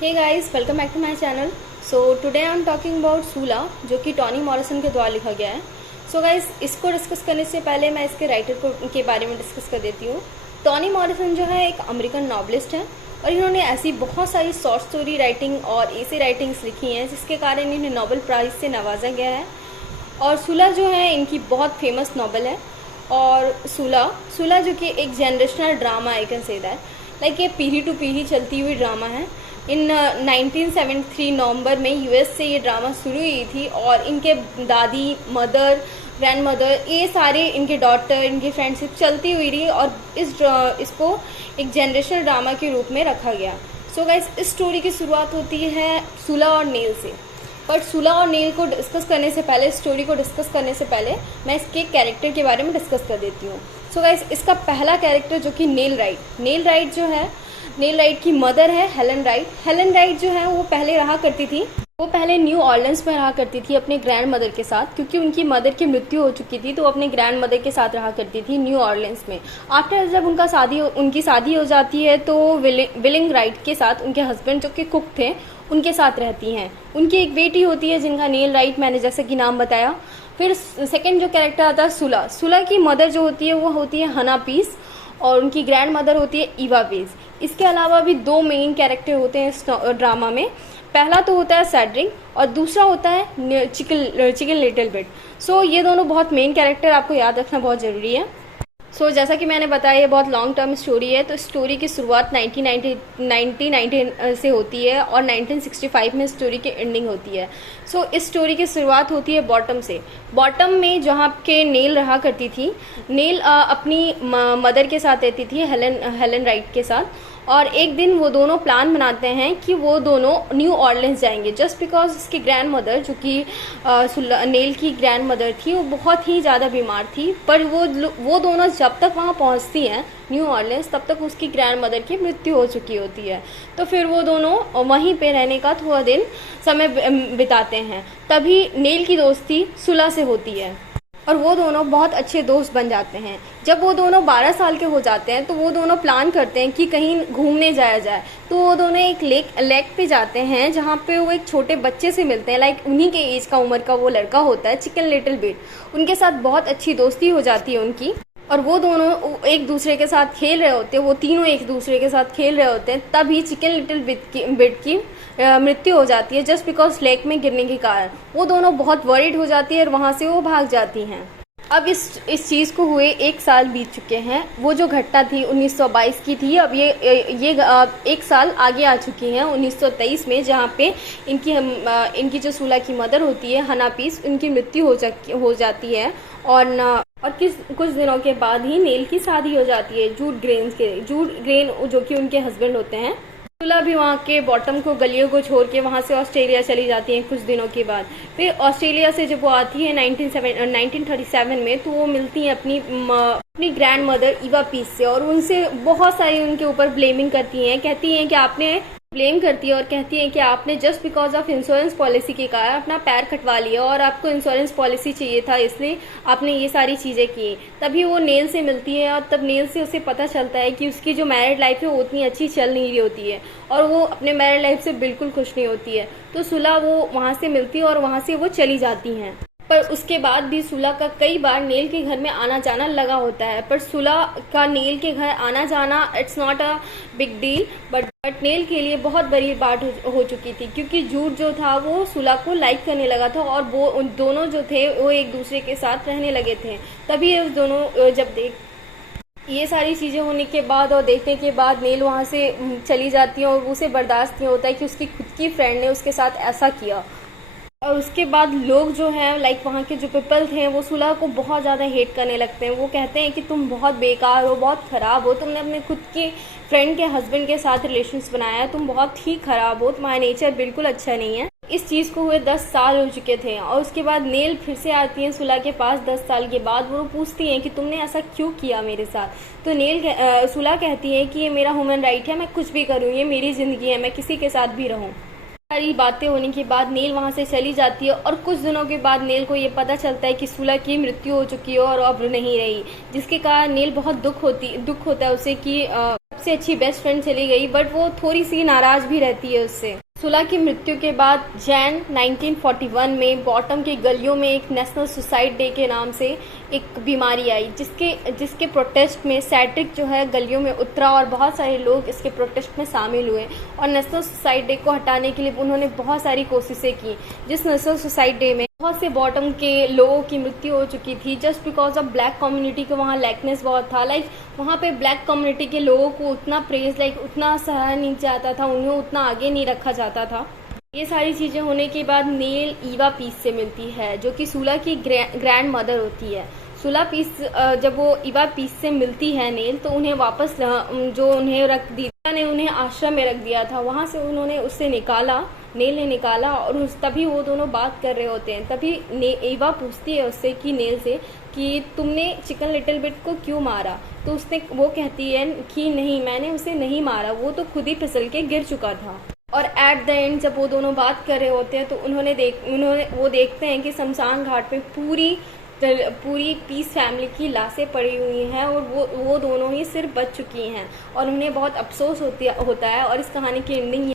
Hey guys, welcome back to my channel. So today I am talking about Sula, जो कि Toni Morrison के द्वारा लिखा गया है। सो गाइस, इसको डिस्कस करने से पहले मैं इसके राइटर के बारे में डिस्कस कर देती हूँ। टॉनी मॉरिसन जो है एक अमेरिकन नॉवलिस्ट है और इन्होंने ऐसी बहुत सारी शॉर्ट स्टोरी राइटिंग और ऐसे राइटिंग्स लिखी हैं जिसके कारण इन्हें नोबेल प्राइज़ से नवाजा गया है। और सूला जो है इनकी बहुत फेमस नॉवल है। और सूला जो कि एक generational drama I can say that, like ये पीढ़ी टू पीढ़ी चलती हुई ड्रामा है। इन 1973 नवंबर में यूएस से ये ड्रामा शुरू हुई थी और इनके दादी, मदर, ग्रैंड मदर, ये सारे इनके डॉटर, इनकी फ्रेंडशिप चलती हुई रही और इसको एक जनरेशनल ड्रामा के रूप में रखा गया। सो गाइस, इस स्टोरी की शुरुआत होती है सूला और नील से। बट सूला और नील को डिस्कस करने से पहले, स्टोरी को डिस्कस करने से पहले मैं इसके कैरेक्टर के बारे में डिस्कस कर देती हूँ। सो गाइस, इसका पहला कैरेक्टर जो कि नील राइट जो है, नील राइट की मदर है हेलन राइट। हेलन राइट जो है वो पहले न्यू ऑर्लिन्स में रहा करती थी अपने ग्रैंड मदर के साथ, क्योंकि उनकी मदर की मृत्यु हो चुकी थी तो अपने ग्रैंड मदर के साथ रहा करती थी न्यू ऑर्लिन्स में। आफ्टर जब उनकी शादी हो जाती है तो विलिंग राइट के साथ, उनके हस्बैंड जो कि कुक थे, उनके साथ रहती हैं। उनकी एक बेटी होती है जिनका नील राइट मैंने जैसे कि नाम बताया। फिर सेकेंड जो कैरेक्टर आता है सूला की मदर जो होती है वो होती है हना पीस और उनकी ग्रैंड मदर होती है ईवा पेज। इसके अलावा भी दो मेन कैरेक्टर होते हैं इस ड्रामा में। पहला तो होता है सेड्रिक और दूसरा होता है चिकन लिटिल बिट। सो ये दोनों बहुत मेन कैरेक्टर, आपको याद रखना बहुत ज़रूरी है। सो जैसा कि मैंने बताया ये बहुत लॉन्ग टर्म स्टोरी है, तो स्टोरी की शुरुआत 1990 से होती है और 1965 में स्टोरी की एंडिंग होती है। सो इस स्टोरी की शुरुआत होती है बॉटम से। बॉटम में जहाँ के नील रहा करती थी, नील अपनी मदर के साथ रहती थी, हेलन राइट के साथ। और एक दिन वो दोनों प्लान बनाते हैं कि वो दोनों न्यू ऑर्लिन्स जाएंगे, जस्ट बिकॉज उसकी ग्रैंड मदर जो कि नील की ग्रैंड मदर थी वो बहुत ही ज़्यादा बीमार थी। पर वो दोनों जब तक वहाँ पहुँचती हैं न्यू ऑर्लिन्स, तब तक उसकी ग्रैंड मदर की मृत्यु हो चुकी होती है। तो फिर वो दोनों वहीं पे रहने का थोड़ा दिन समय बिताते हैं। तभी नील की दोस्ती सूला से होती है और वो दोनों बहुत अच्छे दोस्त बन जाते हैं। जब वो दोनों 12 साल के हो जाते हैं तो वो दोनों प्लान करते हैं कि कहीं घूमने जाया जाए। तो वो दोनों एक लेक पे जाते हैं जहाँ पे वो एक छोटे बच्चे से मिलते हैं, लाइक उन्हीं के एज का उम्र का वो लड़का होता है, चिकन लिटिल बिट। उनके साथ बहुत अच्छी दोस्ती हो जाती है उनकी और वो दोनों एक दूसरे के साथ खेल रहे होते हैं, वो तीनों एक दूसरे के साथ खेल रहे होते हैं। तभी चिकन लिटिल बिट की मृत्यु हो जाती है, जस्ट बिकॉज लेक में गिरने के कारण। वो दोनों बहुत वरीड हो जाती है और वहाँ से वो भाग जाती हैं। अब इस चीज़ को हुए 1 साल बीत चुके हैं। वो जो घटना थी 1922 की थी, अब ये 1 साल आगे आ चुकी हैं 1923 में, जहाँ पे इनकी जो सूला की मदर होती है हना पीस, उनकी मृत्यु हो जाती है। और कुछ दिनों के बाद ही नील की शादी हो जाती है जूड ग्रेन जो कि उनके हस्बैंड होते हैं। सूला भी वहाँ के बॉटम को, गलियों को छोड़ के वहाँ से ऑस्ट्रेलिया चली जाती हैं कुछ दिनों के बाद। फिर ऑस्ट्रेलिया से जब वो आती है 1937 में, तो वो मिलती हैं अपनी ग्रैंड मदर ईवा पीस से और उनसे बहुत सारी उनके ऊपर ब्लेमिंग करती हैं। कहती हैं कि आपने just because of insurance policy के कारण अपना पैर कटवा लिया और आपको इंश्योरेंस पॉलिसी चाहिए था, इसलिए आपने ये सारी चीज़ें की। तभी वो नील से मिलती है और तब नील से उसे पता चलता है कि उसकी जो मैरिड लाइफ है वो उतनी अच्छी चल नहीं रही होती है और वो अपने मैरिड लाइफ से बिल्कुल खुश नहीं होती है। तो सूला वो वहाँ से मिलती है और वहाँ से वो चली जाती हैं। पर उसके बाद भी सूला का कई बार नील के घर में आना जाना लगा होता है, पर सूला का नील के घर आना जाना it's not a big deal, but Neel के लिए बहुत बड़ी बात हो चुकी थी, क्योंकि जूड जो था वो सूला को लाइक करने लगा था और वो उन दोनों जो थे वो एक दूसरे के साथ रहने लगे थे। तभी उस दोनों जब ये सारी चीज़ें होने के बाद और देखने के बाद नील वहाँ से चली जाती है और उसे बर्दाश्त नहीं होता है कि उसकी खुद की फ्रेंड ने उसके साथ ऐसा किया। और उसके बाद लोग जो हैं, लाइक वहाँ के जो पीपल थे, वो सूला को बहुत ज़्यादा हेट करने लगते हैं। वो कहते हैं कि तुम बहुत बेकार हो, बहुत ख़राब हो, तुमने अपने खुद के फ्रेंड के हस्बैंड के साथ रिलेशंस बनाया, तुम बहुत ही ख़राब हो, तुम्हारा नेचर बिल्कुल अच्छा नहीं है। इस चीज़ को हुए 10 साल हो चुके थे और उसके बाद नील फिर से आती हैं सूला के पास 10 साल के बाद। वो पूछती हैं कि तुमने ऐसा क्यों किया मेरे साथ। तो सूला कहती है कि ये मेरा ह्यूमन राइट है, मैं कुछ भी करूँ, ये मेरी ज़िंदगी है, मैं किसी के साथ भी रहूँ। सारी बातें होने के बाद नील वहाँ से चली जाती है और कुछ दिनों के बाद नील को ये पता चलता है कि सूला की मृत्यु हो चुकी है और अब नहीं रही, जिसके कारण नील बहुत दुख होता है उसे कि सबसे अच्छी बेस्ट फ्रेंड चली गई, बट वो थोड़ी सी नाराज भी रहती है उससे। सुलह की मृत्यु के बाद जैन 1941 में बॉटम की गलियों में एक नेशनल सुसाइड डे के नाम से एक बीमारी आई, जिसके प्रोटेस्ट में सैड्रिक जो है गलियों में उतरा और बहुत सारे लोग इसके प्रोटेस्ट में शामिल हुए और नेशनल सुसाइड डे को हटाने के लिए उन्होंने बहुत सारी कोशिशें की। जिस नेशनल सुसाइड डे में बहुत से बॉटम के लोगों की मृत्यु हो चुकी थी just because of black community के वहाँ लैकनेस बहुत था। वहाँ पे ब्लैक कम्युनिटी के लोगों को उतना प्रेज उतना सराहा नहीं जाता था, उन्हें उतना आगे नहीं रखा जाता था। ये सारी चीज़ें होने के बाद नेल ईवा पीस से मिलती है, जो कि सुलह की ग्रैंड मदर होती है। सुलह पीस जब वो ईवा पीस से मिलती है नेल, तो उन्हें वापस जो उन्हें रख दी ने उन्हें आश्रम में रख दिया था, वहाँ से उन्होंने उससे निकाला, नेल ने निकाला और तभी वो दोनों बात कर रहे होते हैं। तभी ईवा पूछती है उससे कि नेल से कि तुमने चिकन लिटिल बिट को क्यों मारा, तो वो कहती है कि नहीं, मैंने उसे नहीं मारा, वो तो खुद ही फिसल के गिर चुका था। और एट द एंड जब वो दोनों बात कर रहे होते हैं तो वो देखते हैं कि शमशान घाट में पूरी पीस फैमिली की लाशें पड़ी हुई हैं और वो दोनों ही सिर्फ बच चुकी हैं और उन्हें बहुत अफसोस होता है। और इस कहानी की एंडिंग